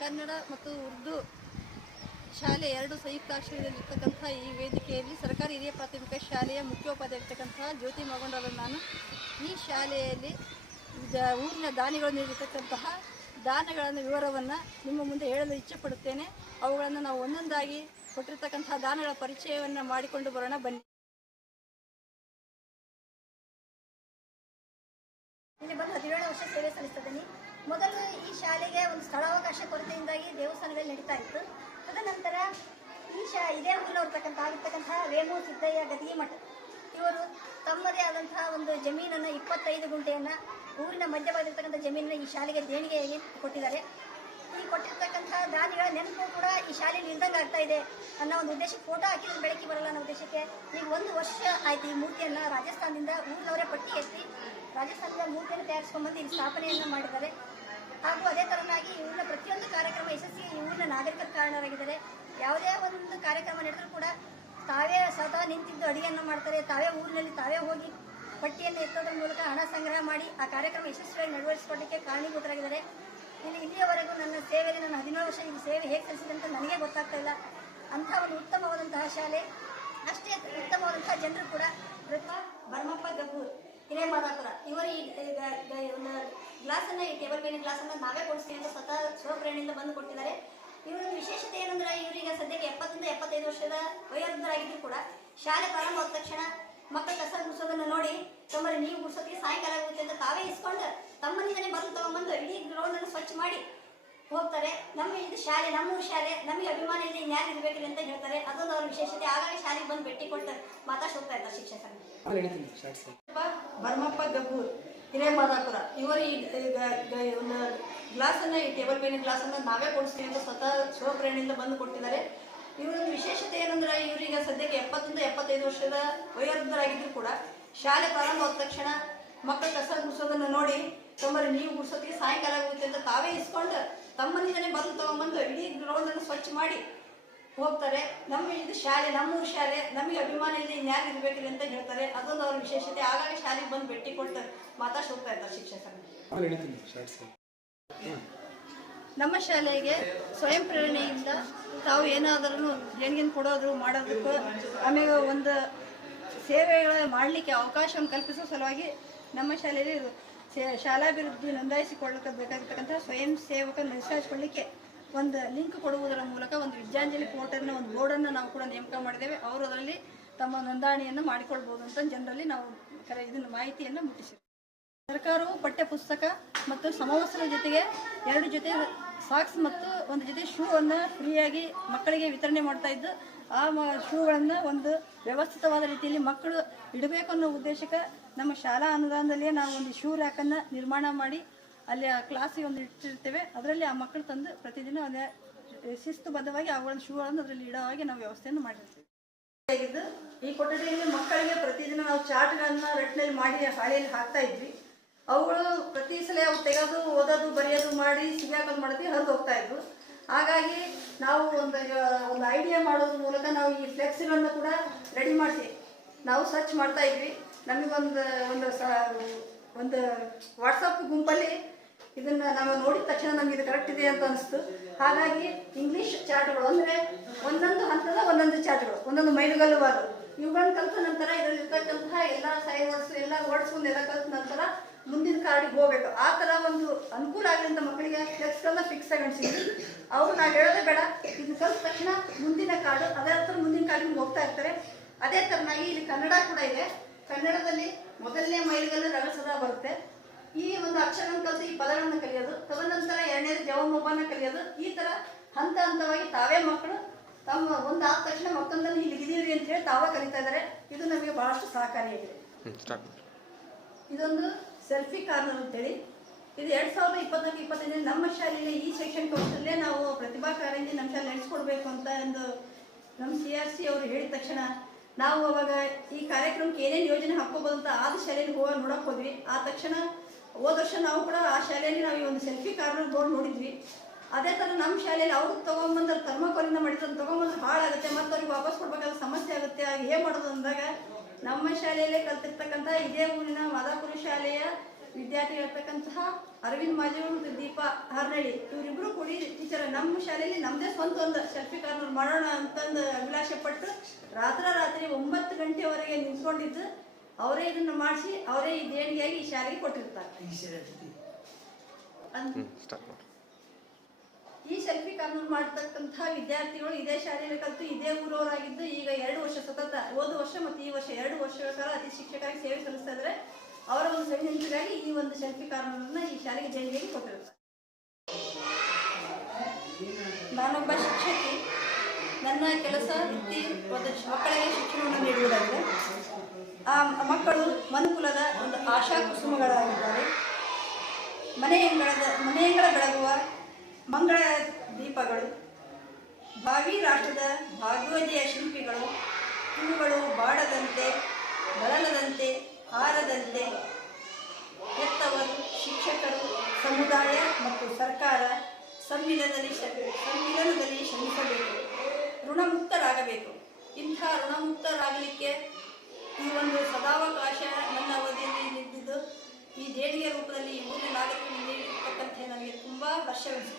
ಕನ್ನಡ ಮತ್ತು ಉರ್ದು ಶಾಲೆ ಎರಡು ಸಂಯುಕ್ತ ಆಶ್ರಯದಲ್ಲಿರ್ತಕ್ಕಂಥ ಈ ವೇದಿಕೆಯಲ್ಲಿ ಸರ್ಕಾರಿ ಹಿರಿಯ ಪ್ರಾಥಮಿಕ ಶಾಲೆಯ ಮುಖ್ಯೋಪಾಧ್ಯಾಯರ್ತಕ್ಕಂತಹ ಜ್ಯೋತಿ ಮಗೊಂಡವರು ನಾನು. ಈ ಶಾಲೆಯಲ್ಲಿ ಊರಿನ ದಾನಿಗಳು ನೀಡಿರ್ತಕ್ಕಂತಹ ದಾನಗಳನ್ನು ವಿವರವನ್ನು ನಿಮ್ಮ ಮುಂದೆ ಹೇಳಲು ಇಚ್ಛೆಪಡುತ್ತೇನೆ. ಅವುಗಳನ್ನು ನಾವು ಒಂದೊಂದಾಗಿ ಕೊಟ್ಟಿರ್ತಕ್ಕಂತಹ ದಾನಗಳ ಪರಿಚಯವನ್ನು ಮಾಡಿಕೊಂಡು ಬರೋಣ, ಬನ್ನಿ. ಇಲ್ಲಿ ಬಂದು 17 ವರ್ಷ ಸೇವೆ ಸಲ್ಲಿಸಿದ್ದೀನಿ. ಮೊದಲು ಈ ಶಾಲೆಗೆ ಒಂದು ಸ್ಥಳಾವಕಾಶ ಕೊರತೆಯಿಂದಾಗಿ ದೇವಸ್ಥಾನದಲ್ಲಿ ನಡೀತಾ ಇತ್ತು. ತದನಂತರ ಇದೇ ಊರಿನವರ್ತಕ್ಕಂತಹ ವೇಮು ಸಿದ್ದಯ್ಯ ಗದಿಗೆ ಮಠ ಇವರು ತಮ್ಮದೇ ಆದಂತಹ ಒಂದು ಜಮೀನನ್ನು 25 ಗುಂಟೆಯನ್ನು ಊರಿನ ಮಧ್ಯಭಾಗದಲ್ಲಿರ್ತಕ್ಕಂಥ ಜಮೀನನ್ನು ಈ ಶಾಲೆಗೆ ದೇಣಿಗೆಯಾಗಿ ಕೊಟ್ಟಿದ್ದಾರೆ. ಈ ಕೊಟ್ಟಿರ್ತಕ್ಕಂತಹ ದಾನಿಗಳ ನೆನಪು ಕೂಡ ಈ ಶಾಲೆಯಲ್ಲಿ ಇಲ್ದಂಗೆ ಆಗ್ತಾ ಇದೆ ಅನ್ನೋ ಒಂದು ಉದ್ದೇಶಕ್ಕೆ ಫೋಟೋ ಹಾಕಿದ್ರೆ ಬೆಳಕಿ ಬರಲ್ಲ ಅನ್ನೋ ಉದ್ದೇಶಕ್ಕೆ ಈಗ 1 ವರ್ಷ ಆಯ್ತು ಈ ಮೂರ್ತಿಯನ್ನು ರಾಜಸ್ಥಾನದಿಂದ ಊರಿನವರೇ ಪಟ್ಟಿ ಎತ್ತಿ ರಾಜಸ್ಥಾನದ ಮೂರ್ತಿಯನ್ನು ತಯಾರಿಸ್ಕೊಂಡ್ಬಂದು ಇಲ್ಲಿ ಸ್ಥಾಪನೆಯನ್ನು ಮಾಡಿದ್ದಾರೆ. ಹಾಗೂ ಅದೇ ತರನಾಗಿ ಊರಿನ ಪ್ರತಿಯೊಂದು ಕಾರ್ಯಕ್ರಮ ಯಶಸ್ಸಿಗೆ ಈ ಊರಿನ ನಾಗರಿಕರ ಕಾರಣರಾಗಿದ್ದಾರೆ. ಯಾವುದೇ ಒಂದು ಕಾರ್ಯಕ್ರಮ ನಡೆದರೂ ಕೂಡ ತಾವೇ ಸ್ವತಃ ನಿಂತಿದ್ದು ಅಡಿಗೆಯನ್ನು ಮಾಡ್ತಾರೆ. ತಾವೇ ಊರಿನಲ್ಲಿ ತಾವೇ ಹೋಗಿ ಪಟ್ಟಿಯನ್ನು ಎತ್ತೋದ್ರ ಮೂಲಕ ಹಣ ಸಂಗ್ರಹ ಮಾಡಿ ಆ ಕಾರ್ಯಕ್ರಮ ಯಶಸ್ವಿಯಾಗಿ ನೆರವೇರಿಸಿಕೊಳ್ಳಲಿಕ್ಕೆ ಕಾರಣೀಭೂತರಾಗಿದ್ದಾರೆ. ಇಲ್ಲಿಯವರೆಗೂ ನನ್ನ ಸೇವೆಯಲ್ಲಿ ನಾನು 17 ವರ್ಷ ಈ ಸೇವೆ ಹೇಗೆ ಸಲ್ಲಿಸಿದೆ ಅಂತ ನನಗೆ ಗೊತ್ತಾಗ್ತಾ ಇಲ್ಲ. ಅಂಥ ಒಂದು ಉತ್ತಮವಾದಂತಹ ಶಾಲೆ, ಅಷ್ಟೇ ಉತ್ತಮವಾದಂತಹ ಜನರು ಕೂಡ. ಭರಮಪ್ಪ ಗಬ್ಬೂರ್ ಹಿರೇಮಾದಾಪುರ ಇವರು ಈ ಒಂದು ಗ್ಲಾಸನ್ನು, ಈ ಟೇಬಲ್ ಪೇನಿನ ಗ್ಲಾಸನ್ನು ನಾವೇ ಕೊಡಿಸ್ತೀವಿ ಅಂತ ಸ್ವತಃ ಸ್ವಪ್ರೇರಣೆಯಿಂದ ಬಂದು ಕೊಟ್ಟಿದ್ದಾರೆ. ಇವರೊಂದು ವಿಶೇಷತೆ ಏನಂದ್ರೆ ಇವರಿಗೆ ಸದ್ಯಕ್ಕೆ 70-75 ವರ್ಷದ ವಯೋವೃದ್ಧರಾಗಿದ್ರು ಕೂಡ ಶಾಲೆ ಪ್ರಾರಂಭವಾದ ತಕ್ಷಣ ಮಕ್ಕಳು ಕಸ ಗುಡಿಸೋದನ್ನು ನೋಡಿ ತಮ್ಮಲ್ಲಿ ನೀವು ಗುಡಿಸೋದಕ್ಕೆ ಸಾಯಂಕಾಲ ಆಗುತ್ತೆ ಅಂತ ತಾವೇ ಇಸ್ಕೊಂಡು ತಮ್ಮನಿಂದಲೇ ಬಂದು ತಗೊಂಡ್ಬಂದು ಇಡೀ ಗ್ರೌಂಡನ್ನು ಸ್ವಚ್ಛ ಮಾಡಿ ಹೋಗ್ತಾರೆ. ನಮ್ಮ ಇದು ಶಾಲೆ, ನಮ್ಮೂರು ಶಾಲೆ, ನಮಗೆ ಅಭಿಮಾನ ಇಲ್ಲಿ ನ್ಯಾಯ ಇರಬೇಕಿಲ್ಲ ಅಂತ ಹೇಳ್ತಾರೆ. ಅದೊಂದು ಅವ್ರ ವಿಶೇಷತೆ. ಆಗಾಗ ಶಾಲೆಗೆ ಬಂದು ಭೇಟಿ ಕೊಟ್ಟು ಮಾತಾಡಿ ಹೋಗ್ತಾ ಇದ್ದಾರೆ ಶಿಕ್ಷಕರು. ಭರಮಪ್ಪ ಗಬ್ಬೂರ್ ಹಿರೇಮಾದಾಪುರ ಇವರು ಈ ಒಂದು ಗ್ಲಾಸನ್ನು, ಈ ಟೇಬಲ್ ಪೇನಿನ ಗ್ಲಾಸನ್ನು ನಾವೇ ಕೊಡಿಸ್ತೀವಿ ಅಂತ ಸ್ವತಃ ಸ್ವಪ್ರೇರಣೆಯಿಂದ ಬಂದು ಕೊಟ್ಟಿದ್ದಾರೆ. ಇವರೊಂದು ವಿಶೇಷತೆ ಏನಂದ್ರೆ ಇವರಿಗೆ ಸದ್ಯಕ್ಕೆ 70-75 ವರ್ಷದ ವಯೋವೃದ್ಧರಾಗಿದ್ರು ಕೂಡ ಶಾಲೆ ಪ್ರಾರಂಭವಾದ ತಕ್ಷಣ ಮಕ್ಕಳು ಕಸ ಗುಡಿಸೋದನ್ನು ನೋಡಿ ತಮ್ಮಲ್ಲಿ ನೀವು ಗುಡಿಸೋದಕ್ಕೆ ಸಾಯಂಕಾಲ ಆಗುತ್ತೆ ಅಂತ ತಾವೇ ಇಸ್ಕೊಂಡು ತಮ್ಮನಿಂದಲೇ ಬಂದು ತಗೊಂಡ್ಬಂದು ಇಡೀ ಗ್ರೌಂಡನ್ನು ಸ್ವಚ್ಛ ಮಾಡಿ ಹೋಗ್ತಾರೆ. ನಮ್ಮ ಇದು ಶಾಲೆ, ನಮ್ಮೂರು ಶಾಲೆ, ನಮಗೆ ಅಭಿಮಾನ ಇಲ್ಲಿ ನ್ಯಾಯ ಇರಬೇಕಿಲ್ಲ ಅಂತ ಹೇಳ್ತಾರೆ. ಅದೊಂದು ಅವ್ರ ವಿಶೇಷತೆ. ಆಗಾಗ ಶಾಲೆಗೆ ಬಂದು ಭೇಟಿ ಕೊಟ್ಟು ಮಾತಾಡಿ ಹೋಗ್ತಾ ಇದ್ದಾರೆ ಶಿಕ್ಷಕರು. ನಮ್ಮ ಶಾಲೆಗೆ ಸ್ವಯಂ ಪ್ರೇರಣೆಯಿಂದ ತಾವು ಏನಾದರೂ ದೇಣಿಗೆಯನ್ನು ಕೊಡೋದು ಮಾಡೋದಕ್ಕೂ ಆಮೇಲೆ ಒಂದು ಸೇವೆಗಳ ಮಾಡಲಿಕ್ಕೆ ಅವಕಾಶವನ್ನು ಕಲ್ಪಿಸೋ ಸಲುವಾಗಿ ನಮ್ಮ ಶಾಲೆಯಲ್ಲಿ ಶಾಲಾಭಿವೃದ್ಧಿ ನೋಂದಾಯಿಸಿಕೊಳ್ಳಕ್ಕೆ ಬೇಕಾಗಿರ್ತಕ್ಕಂಥ ಸ್ವಯಂ ಸೇವಕ ನೋಂದಾಯಿಸಿಕೊಳ್ಳಲಿಕ್ಕೆ ಒಂದು ಲಿಂಕ್ ಕೊಡುವುದರ ಮೂಲಕ ಒಂದು ವಿದ್ಯಾಂಜಲಿ ಪೋರ್ಟಲ್ನ ಒಂದು ಬೋರ್ಡನ್ನು ನಾವು ಕೂಡ ನೇಮಕ ಮಾಡಿದ್ದೇವೆ. ಅವರು ಅದರಲ್ಲಿ ತಮ್ಮ ನೋಂದಣಿಯನ್ನು ಮಾಡಿಕೊಳ್ಬೋದು ಅಂತ ಜನರಲ್ಲಿ ನಾವು ಇದನ್ನು ಮಾಹಿತಿಯನ್ನು ಮುಟ್ಟಿಸಿದ್ದೇವೆ. ಸರ್ಕಾರವು ಪಠ್ಯ ಪುಸ್ತಕ ಮತ್ತು ಸಮವಸ್ತ್ರದ ಜೊತೆಗೆ 2 ಜೊತೆ ಸಾಕ್ಸ್ ಮತ್ತು 1 ಜೊತೆ ಶೂ ಅನ್ನು ಫ್ರೀಯಾಗಿ ಮಕ್ಕಳಿಗೆ ವಿತರಣೆ ಮಾಡ್ತಾ ಇದ್ದು, ಆ ಶೂಗಳನ್ನು ಒಂದು ವ್ಯವಸ್ಥಿತವಾದ ರೀತಿಯಲ್ಲಿ ಮಕ್ಕಳು ಇಡಬೇಕು ಅನ್ನೋ ಉದ್ದೇಶಕ್ಕೆ ನಮ್ಮ ಶಾಲಾ ಅನುದಾನದಲ್ಲಿಯೇ ನಾವು ಒಂದು ಶೂ ರ್ಯಾಕನ್ನು ನಿರ್ಮಾಣ ಮಾಡಿ ಅಲ್ಲಿ ಆ ಕ್ಲಾಸಿಗೆ ಒಂದು ಇಟ್ಟಿರ್ತೇವೆ. ಅದರಲ್ಲಿ ಆ ಮಕ್ಕಳು ತಂದು ಪ್ರತಿದಿನ ಅದೇ ಶಿಸ್ತುಬದ್ಧವಾಗಿ ಅವುಗಳನ್ನು ಶೂಗಳನ್ನು ಅದರಲ್ಲಿ ಇಡೋ ಹಾಗೆ ನಾವು ವ್ಯವಸ್ಥೆಯನ್ನು ಮಾಡಿರ್ತೇವೆ. ಈ ಕೊಠಡಿಯಲ್ಲಿ ಮಕ್ಕಳಿಗೆ ಪ್ರತಿದಿನ ನಾವು ಚಾರ್ಟ್ಗಳನ್ನು ರಟ್ನಲ್ಲಿ ಮಾಡಿ ಹಾಳೆಯಲ್ಲಿ ಹಾಕ್ತಾ ಇದ್ವಿ. ಅವುಗಳು ಪ್ರತಿ ಸಲ ಅವು ತೆಗೆದು ಓದೋದು ಬರೆಯೋದು ಮಾಡಿ ಸಿಗಾಕೋದು ಮಾಡ್ತೀವಿ, ಹರಿದು ಹೋಗ್ತಾ ಇದ್ವು. ಹಾಗಾಗಿ ನಾವು ಒಂದು ಐಡಿಯಾ ಮಾಡೋದ್ರ ಮೂಲಕ ನಾವು ಈ ಫ್ಲೆಕ್ಸ್ಗಳನ್ನು ಕೂಡ ರೆಡಿ ಮಾಡಿಸಿ ನಾವು ಸರ್ಚ್ ಮಾಡ್ತಾ ಇದ್ವಿ. ನಮಗೊಂದು ಒಂದು ವಾಟ್ಸಪ್ ಗುಂಪಲ್ಲಿ ಇದನ್ನು ನಾವು ನೋಡಿದ ತಕ್ಷಣ ನಮ್ಗೆ ಇದು ಕರೆಕ್ಟ್ ಇದೆ ಅಂತ ಅನಿಸ್ತು. ಹಾಗಾಗಿ ಇಂಗ್ಲೀಷ್ ಚಾರ್ಟ್ಗಳು ಅಂದರೆ ಒಂದೊಂದು ಹಂತದ ಒಂದೊಂದು ಚಾರ್ಟ್ಗಳು, ಒಂದೊಂದು ಮೈಲುಗಲ್ಲುವಾದ ಇವುಗಳನ್ನು ಕಲಿತ ನಂತರ ಇದರಲ್ಲಿರ್ತಕ್ಕಂತಹ ಎಲ್ಲ ಸೈನ್ ವರ್ಡ್ಸ್ ಎಲ್ಲ ವರ್ಡ್ಸ್ ಎಲ್ಲ ಕಲಿತ ನಂತರ ಮುಂದಿನ ಕಾರ್ಡಿಗೆ ಹೋಗ್ಬೇಕು. ಆ ಥರ ಒಂದು ಅನುಕೂಲ ಆಗಲಿ ಅಂತ ಮಕ್ಕಳಿಗೆ ಫ್ಲೆಕ್ಸ್ಗಳನ್ನ ಫಿಕ್ಸ್ ಆಗಿ ಅನಿಸಿದ್ವಿ. ಅವರು ನಾವು ಹೇಳೋದೇ ಬೇಡ, ಇದು ಕಲಿತ ತಕ್ಷಣ ಮುಂದಿನ ಕಾರ್ಡು ಅದರ ಹತ್ರ ಮುಂದಿನ ಕಾರ್ಡಿಗೆ ಹೋಗ್ತಾ ಇರ್ತಾರೆ. ಅದೇ ಥರನಾಗಿ ಇಲ್ಲಿ ಕನ್ನಡ ಕೂಡ ಇದೆ. ಕನ್ನಡದಲ್ಲಿ ಮೊದಲನೇ ಮೈಲಿಗಲ್ಲು ರಗಸದ ಬರುತ್ತೆ. ಈ ಒಂದು ಅಕ್ಷರವನ್ನು ಕಲಿತು ಈ ಪದಗಳನ್ನು ಕಲಿಯೋದು, ತದನಂತರ 2ನೇದು ಜವಮೊಬ್ಬನ ಕಲಿಯೋದು. ಈ ಥರ ಹಂತ ಹಂತವಾಗಿ ತಾವೇ ಮಕ್ಕಳು ತಮ್ಮ ಒಂದಾದ ತಕ್ಷಣ ಮತ್ತೊಂದನ್ನು ಇಲ್ಲಿಗಿದೀರಿ ಅಂತ ಹೇಳಿ ತಾವೇ ಕಲಿತಾ ಇದ್ದಾರೆ. ಇದು ನಮಗೆ ಬಹಳಷ್ಟು ಸಹಕಾರಿಯಾಗಿದೆ. ಇದೊಂದು ಸೆಲ್ಫಿ ಕಾರ್ನರ್ ಅಂತೇಳಿ ಇದು 2024-25 ನಮ್ಮ ಶಾಲೆಯಲ್ಲಿ ಈ ಶೈಕ್ಷಣಿಕ ವರ್ಷದಲ್ಲೇ ನಾವು ಪ್ರತಿಭಾ ಕಾರಂಜಿ ನಮ್ಮ ಶಾಲೆ ನಡೆಸ್ಕೊಡ್ಬೇಕು ಅಂತ ಒಂದು ನಮ್ಮ CRC ಅವರು ಹೇಳಿದ ತಕ್ಷಣ ನಾವು ಅವಾಗ ಈ ಕಾರ್ಯಕ್ರಮಕ್ಕೆ ಏನೇನು ಯೋಜನೆ ಹಾಕ್ಕೋಬೋದು ಅಂತ ಆದ ಶಾಲೆಯಲ್ಲಿ ನೋಡೋಕೆ ಹೋದ್ವಿ. ಆ ತಕ್ಷಣ ಹೋದ ವರ್ಷ ನಾವು ಕೂಡ ಆ ಶಾಲೆಯಲ್ಲಿ ನಾವು ಈ ಒಂದು ಸೆಲ್ಫಿ ಕಾರ್ನರ್ ಬೋರ್ಡ್ ನೋಡಿದ್ವಿ. ಅದೇ ಥರ ನಮ್ಮ ಶಾಲೆಯಲ್ಲಿ ಅವರು ತೊಗೊಂಬಂದ್ರೆ ಥರ್ಮಕೋಲಿಂದ ಮಾಡಿದ್ರು ತೊಗೊಂಬಂದ್ರೆ ಹಾಳಾಗುತ್ತೆ, ಮತ್ತು ಅವ್ರಿಗೆ ವಾಪಸ್ ಕೊಡ್ಬೇಕಾದ ಸಮಸ್ಯೆ ಆಗುತ್ತೆ. ಆಗ ಏನು ಮಾಡೋದು ಅಂದಾಗ ನಮ್ಮ ಶಾಲೆಯಲ್ಲೇ ಕಲ್ತಿರ್ತಕ್ಕಂಥ ಇದೇ ಊರಿನ ಮಾದಾಪುರ ಶಾಲೆಯ ವಿದ್ಯಾರ್ಥಿಗಳಿರ್ತಕ್ಕಂತಹ ಅರವಿಂದ್ ಮಾಜೇಗೌಡ ಮತ್ತು ದೀಪಾ ಹಾರ್ನಳ್ಳಿ ಇವರಿಬ್ಬರು ಕೂಡಿ ಟೀಚರ್ ನಮ್ಮ ಶಾಲೆಯಲ್ಲಿ ನಮ್ಮದೇ ಸ್ವಂತ ಒಂದು ಸೆಲ್ಫಿ ಕಾರ್ನರ್ ಮಾಡೋಣ ಅಂತಂದು ಅಭಿಲಾಷೆ ಪಟ್ಟು ರಾತ್ರಿ 9 ಗಂಟೆವರೆಗೆ ನಿಂತ್ಕೊಂಡಿದ್ದು ಅವರೇ ಇದನ್ನು ಮಾಡಿಸಿ ಅವರೇ ಈ ದೇಣಿಗೆಯಾಗಿ ಈ ಶಾಲೆಗೆ ಕೊಟ್ಟಿರ್ತಾರೆ. ಈ ಸೆಲ್ಫಿ ಕಾರ್ನರ್ ಮಾಡತಕ್ಕಂತಹ ವಿದ್ಯಾರ್ಥಿಗಳು ಇದೇ ಶಾಲೆಯಲ್ಲಿ ಕಲಿತು ಇದೇ ಊರವರಾಗಿದ್ದು ಈಗ 2 ವರ್ಷ ಸತತ ಹೋದ ವರ್ಷ ಮತ್ತು ಈ ವರ್ಷ 2 ವರ್ಷಗಳ ಕಾಲ ಅತಿ ಶಿಕ್ಷಕರಾಗಿ ಸೇವೆ ಸಲ್ಲಿಸ್ತಾ ಇದ್ದಾರೆ. ಅವರ ಒಂದು ಸವಿನೆನಪಿಗಾಗಿ ಈ ಒಂದು ಸೆಲ್ಫಿ ಕಾರ್ನರ್ನ ಈ ಶಾಲೆಗೆ ದೇಣಿಗೆಗೆ ಕೊಟ್ಟಿರ್ತಾರೆ. ನಾನೊಬ್ಬ ಶಿಕ್ಷಕಿ. ನನ್ನ ಕೆಲಸ ವೃತ್ತಿ ಮಕ್ಕಳಿಗೆ ಶಿಕ್ಷಣವನ್ನು ನೀಡುವುದಾಗಿದೆ. ಆ ಮಕ್ಕಳು ಮನುಕುಲದ ಒಂದು ಆಶಾ ಕುಸುಮಗಳಾಗಿದ್ದಾರೆ. ಮನೆಯಂಗಳ ಬೆಳಗುವ ಮಂಗಳ ದೀಪಗಳು, ಭಾವಿ ರಾಷ್ಟ್ರದ ಭಾಗ್ಯೋದಯ ಶಿಲ್ಪಿಗಳು. ಹೂಗಳು ಬಾಡದಂತೆ, ಬಳಲದಂತೆ, ಹಾರದಂತೆ ಹೆತ್ತವರು, ಶಿಕ್ಷಕರು, ಸಮುದಾಯ ಮತ್ತು ಸರ್ಕಾರ ಸಂವಿಧಾನದಲ್ಲಿ ಶ್ರಮಿಸಬೇಕು, ಋಣಮುಕ್ತರಾಗಬೇಕು. ಇಂಥ ಋಣಮುಕ್ತರಾಗಲಿಕ್ಕೆ ಈ ಒಂದು ಸದಾವಕಾಶ ನನ್ನ ಅವಧಿಯಲ್ಲಿ ನಿಂತಿದ್ದು ಈ ದೇಣಿಗೆ ರೂಪದಲ್ಲಿ ಈ ಮೂಲ ನಾಗರಿಕರು ನೀಡಿರ್ತಕ್ಕಂಥ ನನಗೆ ತುಂಬ ಹರ್ಷವೆನಿಸಿದೆ.